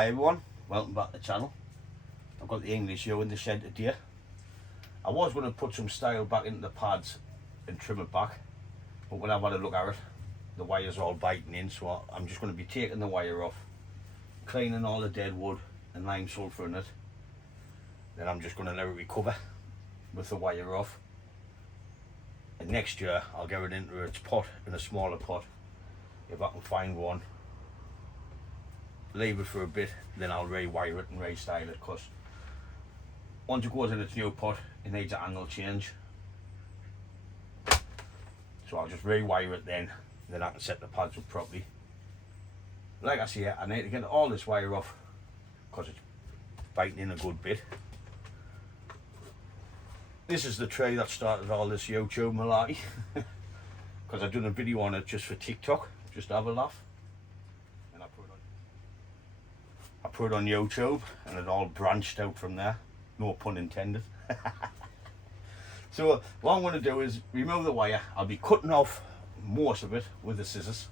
Hi everyone, welcome back to the channel. I've got the English yew in the shed today. I was going to put some style back into the pads and trim it back, but when I've had a look at it, the wire's all biting in, so I'm just going to be taking the wire off, cleaning all the dead wood and lime sulphur in it. Then I'm just going to let it recover with the wire off. And next year I'll get it into its pot, in a smaller pot, if I can find one. Leave it for a bit, then I'll rewire it and restyle it, because once it goes in its new pot it needs an angle change. So I'll just rewire it then I can set the pads up properly. Like I say, I need to get all this wire off because it's biting in a good bit. This is the tree that started all this YouTube malarkey, because I've done a video on it just for TikTok, just to have a laugh. And I put it on YouTube and it all branched out from there, no pun intended. So what I'm going to do is remove the wire. I'll be cutting off most of it with the scissors,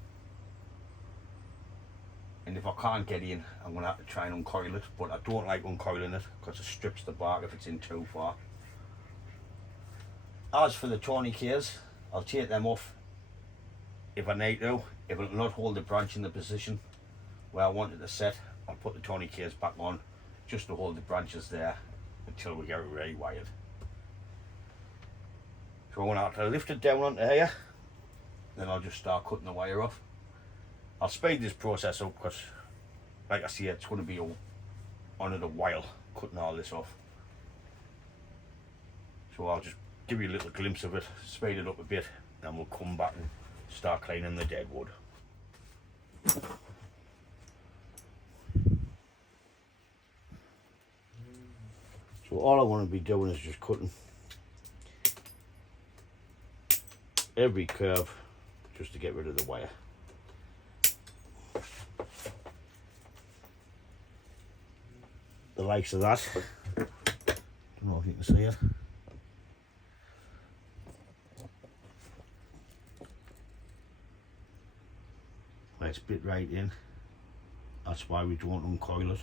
and if I can't get in I'm going to have to try and uncoil it, but I don't like uncoiling it because it strips the bark if it's in too far. As for the tourniquets, I'll take them off if I need to. If it will not hold the branch in the position where I want it to set, I'll put the tourniquets back on just to hold the branches there until we get it rewired. So I'm going to have to lift it down onto here, then I'll just start cutting the wire off. I'll speed this process up because, like I say, it's going to be on it a while cutting all this off. So I'll just give you a little glimpse of it, speed it up a bit, and we'll come back and start cleaning the dead wood. So all I want to be doing is just cutting every curve just to get rid of the wire. The likes of that, I don't know if you can see it. Let's bit right in. That's why we don't uncoil it,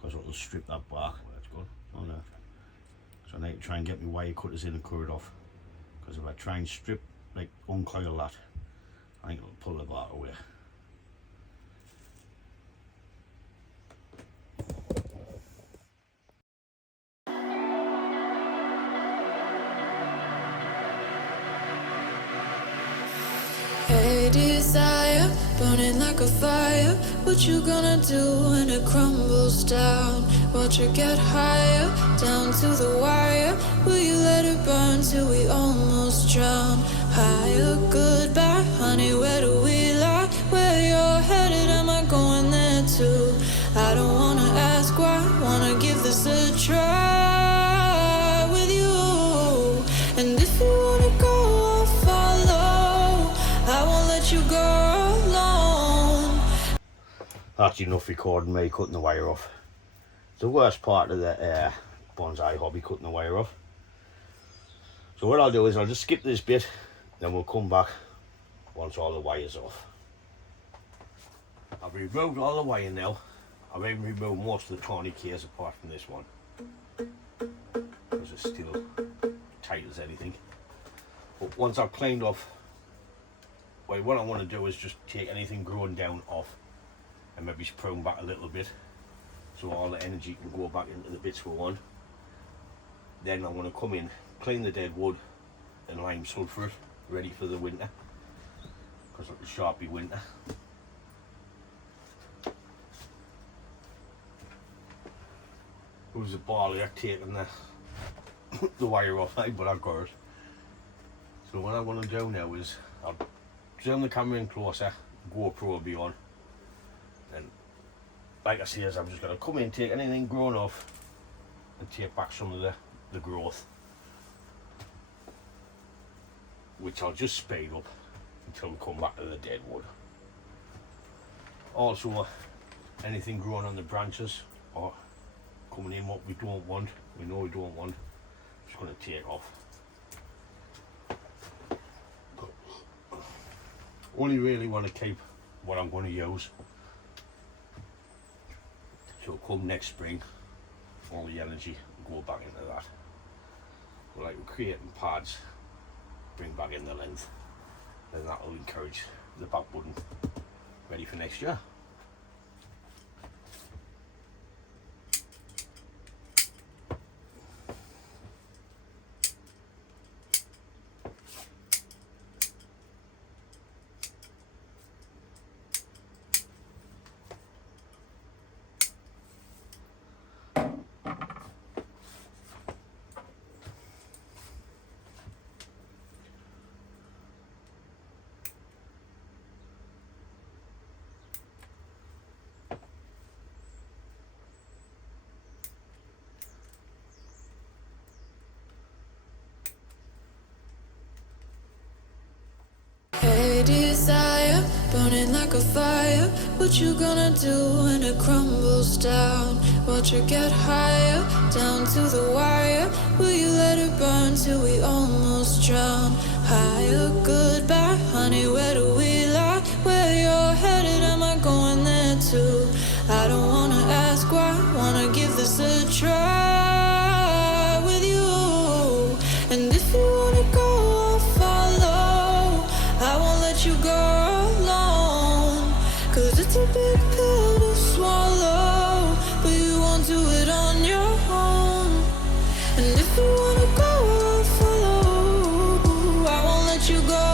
because it'll strip that bark. That's good. Oh no. So I need to try and get my wire cutters in and cut it off, because if I try and strip, like uncoil that, I think it'll pull the bark away. Hey desire, burning like a fire. What you gonna do when it crumbles down? Watch it get higher, down to the wire. Will you let it burn till we almost drown? Higher, goodbye, honey, where do we lie? Where you're headed, am I going there too? I don't wanna ask why, wanna give this a try with you. And if you wanna go, I'll follow. I won't let you go alone. That's enough recording me cutting the wire off. It's the worst part of the bonsai hobby, cutting the wire off. So what I'll do is I'll just skip this bit, then we'll come back once all the wire's off. I've removed all the wire now. I've even removed most of the tourniquets apart from this one, because it's still tight as anything. But once I've cleaned off, well, what I want to do is just take anything growing down off and maybe prune back a little bit, so all the energy can go back into the bits we want. Then I'm going to come in, clean the dead wood and lime sulphur it, ready for the winter, because it's a sharpie winter. It was a barley taking the wire off, but I've got it. So what I want to do now is I'll zoom the camera in closer, GoPro will be on, and like I say, I'm just going to come in, take anything grown off and take back some of the growth, which I'll just speed up until we come back to the dead wood. Also, anything growing on the branches or coming in what we don't want, we know we don't want, I'm just going to take off. Only really want to keep what I'm going to use. So come next spring, all the energy will go back into that. We're like creating pads, bring back in the length, and that will encourage the back button ready for next year. Hey desire, burning like a fire. What you gonna do when it crumbles down? Watch it get higher, down to the wire. Will you let it burn till we almost drown? Higher, goodbye, honey, where do we lie? Where you're headed, am I going there too? I don't wanna ask why, wanna give this a try with you. And if you wanna go, I'll follow. I won't let you go alone, 'cause it's a big pill to swallow, but you won't do it on your own. And if you wanna go, I'll follow. I won't let you go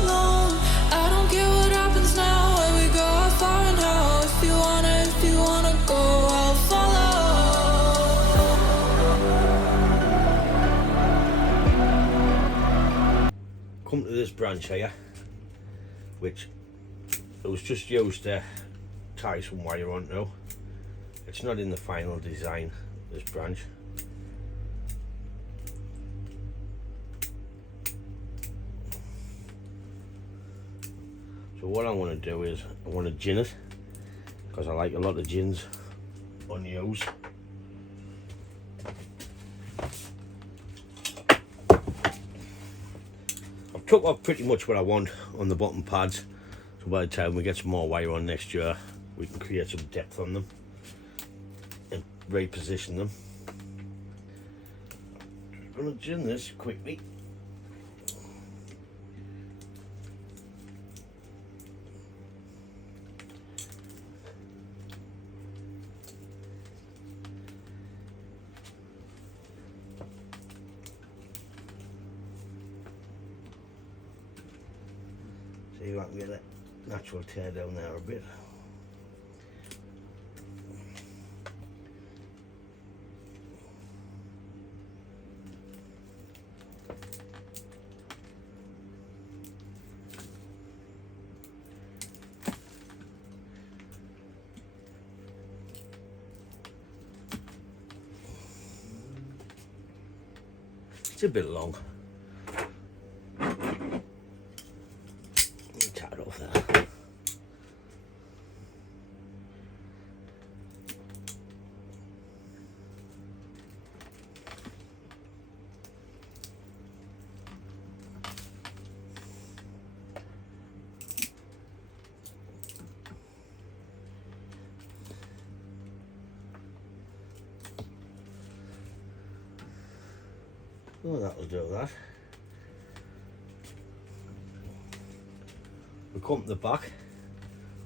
alone. I don't care what happens now, where we go, how far and how. If you wanna go, I'll follow. Come to this branch here, which it was just used to tie some wire onto. It's not in the final design, this branch. So what I want to do is I want to gin it, because I like a lot of gins on yews. I've took off pretty much what I want on the bottom pads, so by the time we get some more wire on next year, we can create some depth on them and reposition them. Just gonna gin this quickly. See if I can get that natural tear down there a bit. It's a bit long. Cut it off there. Oh, that'll do that. We come to the back,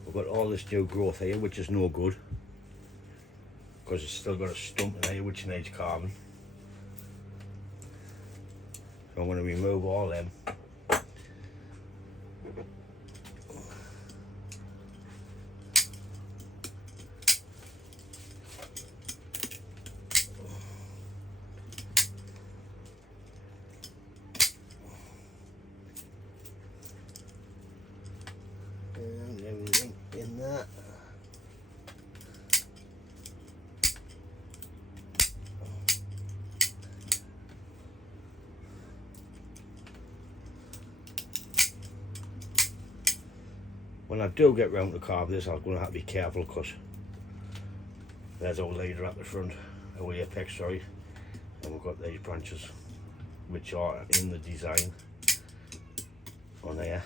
we've got all this new growth here, which is no good, because it's still got a stump in here which needs carving. So I'm going to remove all them. And everything in that. When I do get round to carve this, I'm going to have to be careful, because there's our leader at the front, our apex, sorry, and we've got these branches which are in the design on there.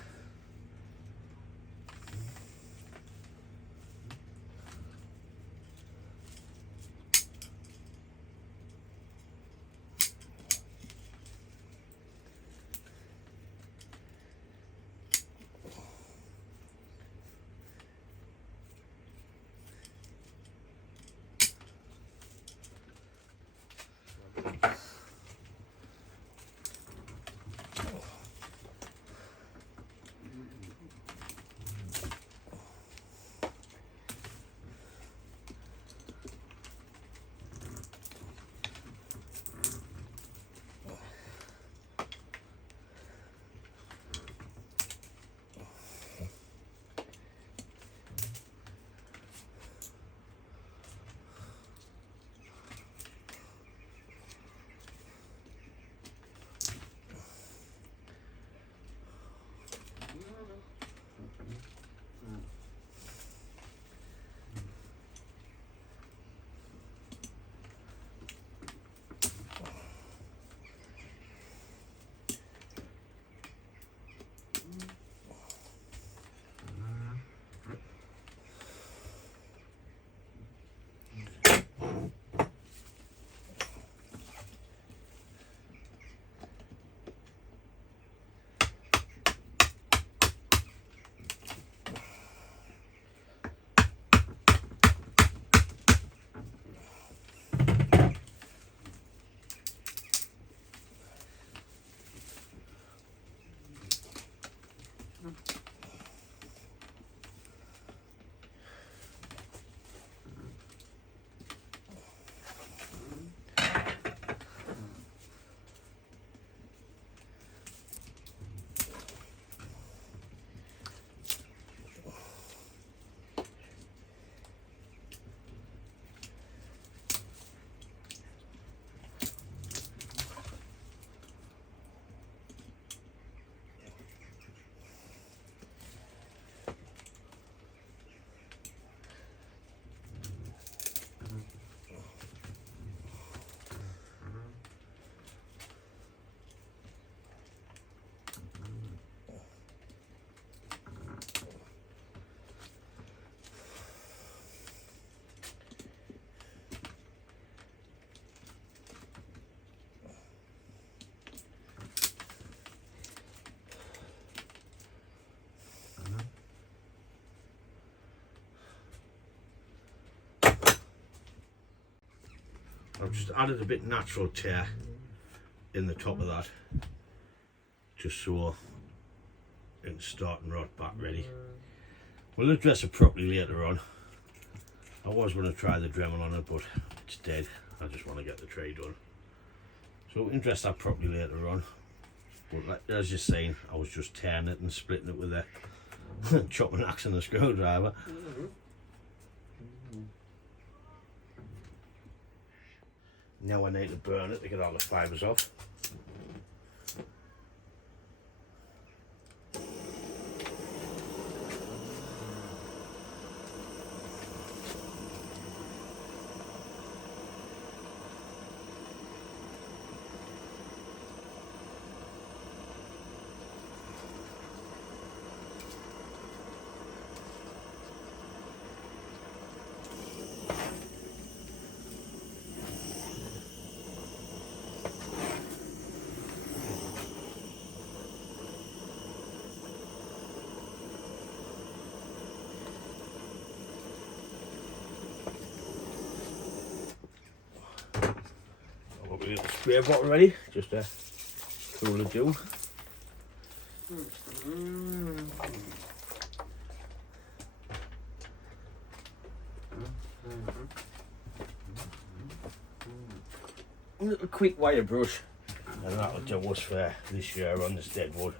I've just added a bit natural tear in the top of that, just so it can start and rot back ready. We'll address it properly later on. I was going to try the Dremel on it, but it's dead. I just want to get the tray done. So we'll address that properly later on. But like, as you're saying, I was just tearing it and splitting it with a chopping axe and a screwdriver. Now I need to burn it to get all the fibres off. A little spray bottle ready, just to cool it down. A little quick wire brush, and that'll do us for this year on this dead wood.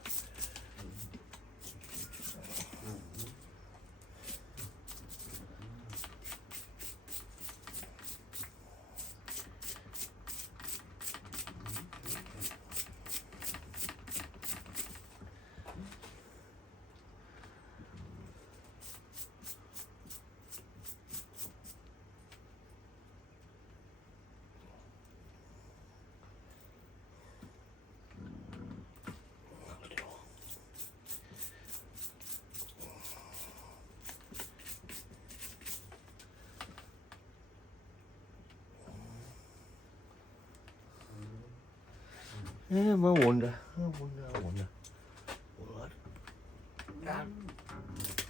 Yeah, I wonder. What?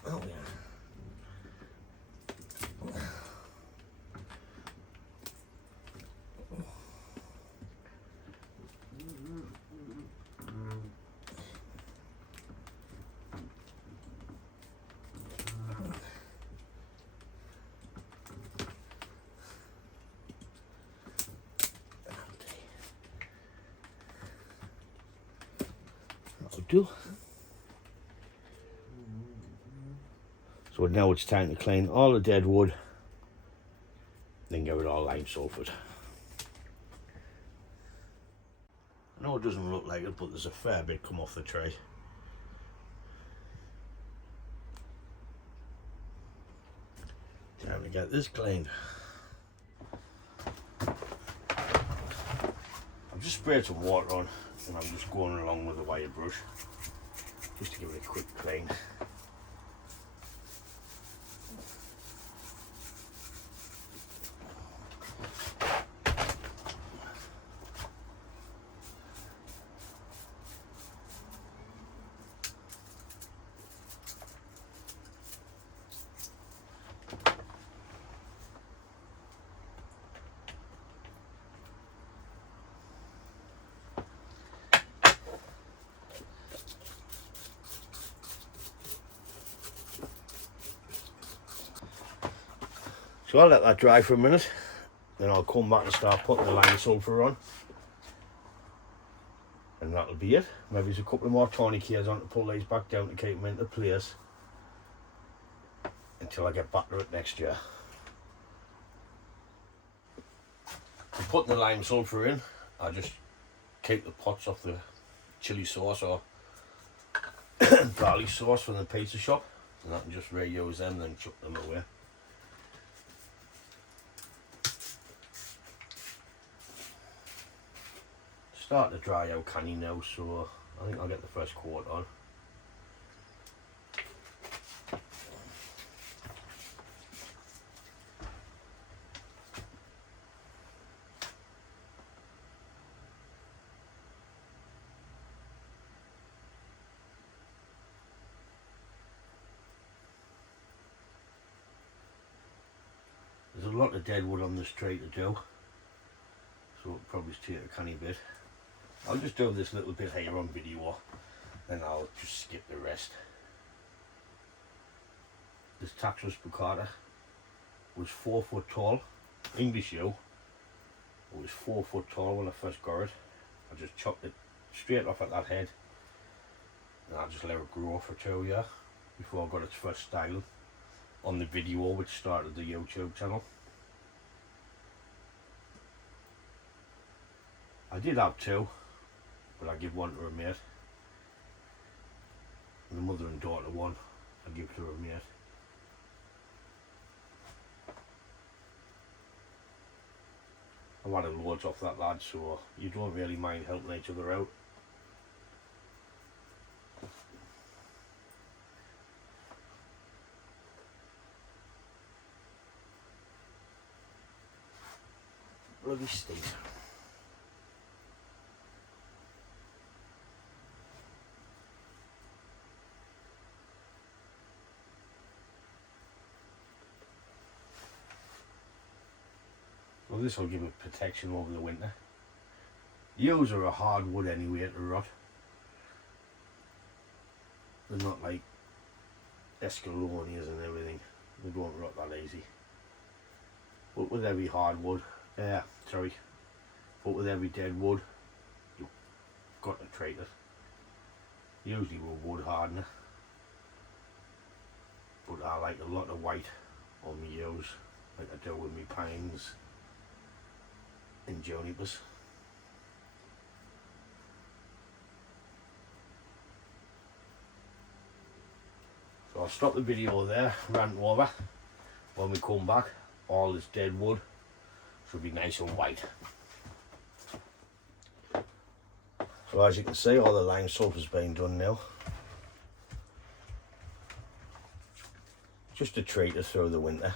Oh yeah. Do. So now it's time to clean all the dead wood, then give it all lime sulphate. I know it doesn't look like it, but there's a fair bit come off the tray. Time to get this cleaned. I've just sprayed some water on, and I'm just going along with the wire brush just to give it a quick clean. So I'll let that dry for a minute, then I'll come back and start putting the lime sulphur on. And that'll be it. Maybe there's a couple of more tourniquets on to pull these back down to keep them into place until I get back to it next year. For putting the lime sulphur in, I just keep the pots off the chilli sauce or garlic sauce from the pizza shop, and I can just reuse them and then chuck them away. Starting to dry out canny now, so I think I'll get the first quart on. There's a lot of dead wood on this tree to do. so it'll probably take a canny bit. I'll just do this little bit here on video, then I'll just skip the rest. This Taxus Spicata was 4 foot tall, English yew. It was 4 foot tall when I first got it. I just chopped it straight off at that head, and I just let it grow for 2 years before I got its first styling on the video which started the YouTube channel. I did have 2, but I give one to a mate. And the mother and daughter one, I give to a mate. I've had loads off that lad, so you don't really mind helping each other out. Bloody steep. Well, this will give it protection over the winter. Yews are a hard wood anyway to rot. They're not like Escalonias and everything. They don't rot that easy. But with every hardwood, but with every dead wood, you've got to treat it. Usually with wood hardener, but I like a lot of white on my yews, like I do with my pines and junipers. So I'll stop the video there, rant over. When we come back, all this dead wood should be nice and white. So as you can see, all the lime sulphur has been done now. Just to treat it through the winter.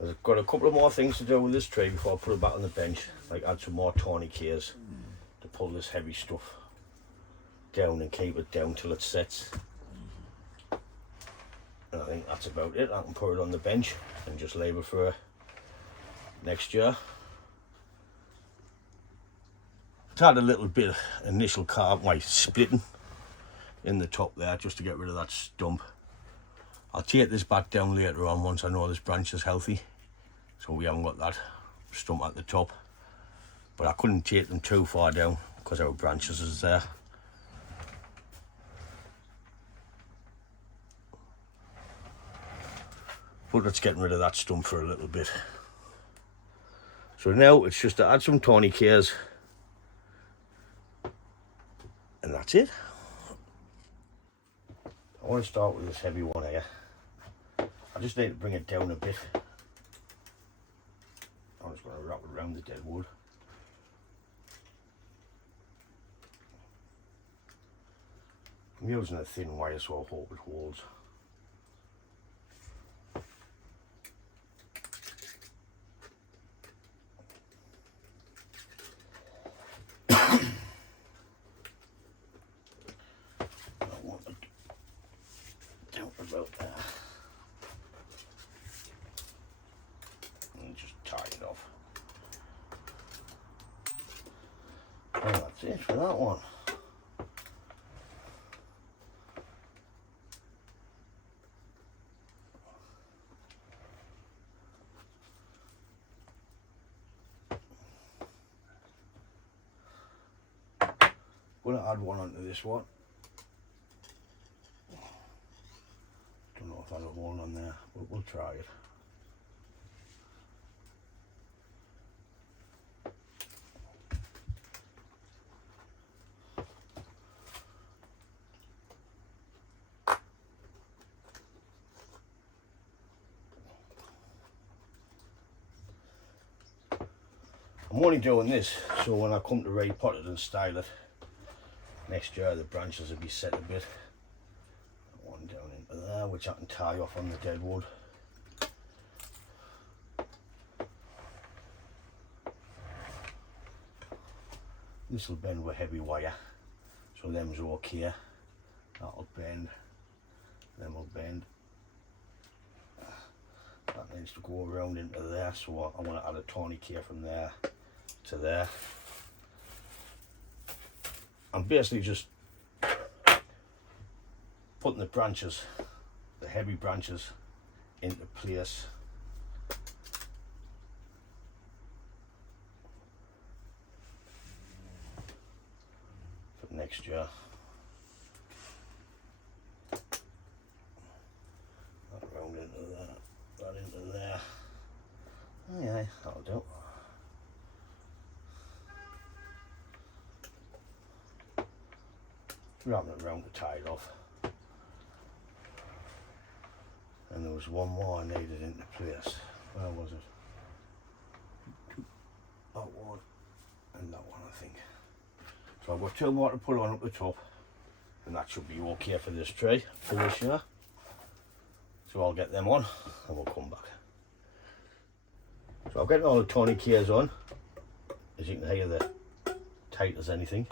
I've got a couple of more things to do with this tree before I put it back on the bench, like add some more tourniquets to pull this heavy stuff down and keep it down till it sets. And I think that's about it. I can put it on the bench and just leave it for next year. It's had a little bit of initial splitting in the top there just to get rid of that stump. I'll take this back down later on once I know this branch is healthy, so we haven't got that stump at the top. But I couldn't take them too far down because our branches is there. But it's getting rid of that stump for a little bit. So now it's just to add some tourniquets, and that's it. I want to start with this heavy one here. I just need to bring it down a bit. I'm just going to wrap it around the dead wood. I'm using a thin wire, so I hope it holds. About there. And just tie it off. And that's it for that one. I'm going to add one onto this one. Don't know if I have a hole on there, but we'll try it. I'm only doing this so when I come to repot it and style it next year, the branches will be set a bit. One down into there, which I can tie off on the dead wood. This will bend with heavy wire, so them's okay. That'll bend, them will bend. That needs to go around into there, so I want to add a tourniquet from there to there. I'm basically just putting the branches, the heavy branches, into place. For next year. That round into that, that into there. Oh yeah, that'll do. Wrapping it around to tie it off. And there was one more I needed into place. Where was it? That one and that one, I think. So I've got two more to put on up the top, and that should be okay for this tree for this year. So I'll get them on and we'll come back. So I'm getting all the tourniquets on. As you can hear, they're tight as anything.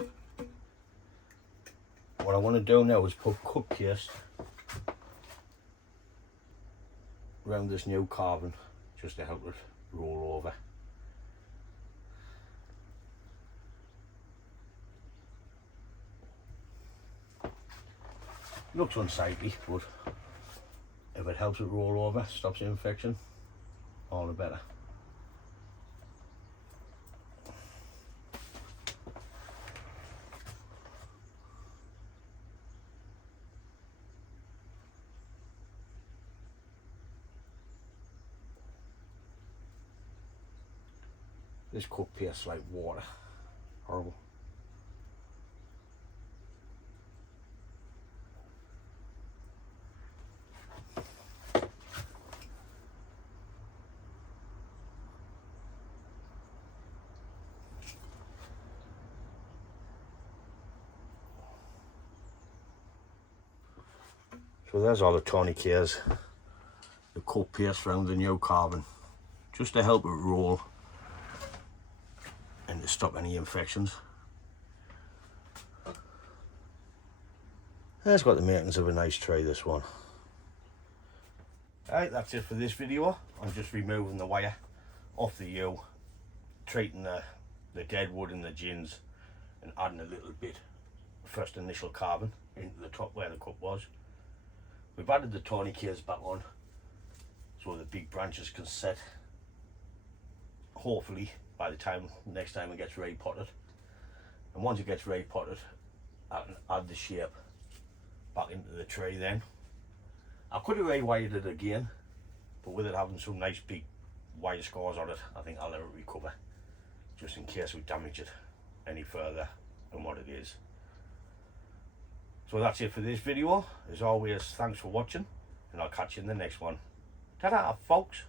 What I want to do now is put cut case around this new carving, just to help it roll over. Looks unsightly, but if it helps it roll over, stops the infection, all the better. This cut paste like water. Horrible. So there's all the tourniquets, the cut paste around the new carving, just to help it roll and to stop any infections. That's got the makings of a nice tray, this one. Alright, that's it for this video. I'm just removing the wire off the yew, treating the dead wood and the gins, and adding a little bit first initial carving into the top where the cup was. We've added the tourniquets back on so the big branches can set, hopefully by the time next time it gets repotted. And once it gets repotted, I can add the shape back into the tray then. I could have rewired it again, but with it having some nice big wire scores on it, I think I'll let it recover, just in case we damage it any further than what it is. So that's it for this video. As always, thanks for watching, and I'll catch you in the next one. Ta-da, folks.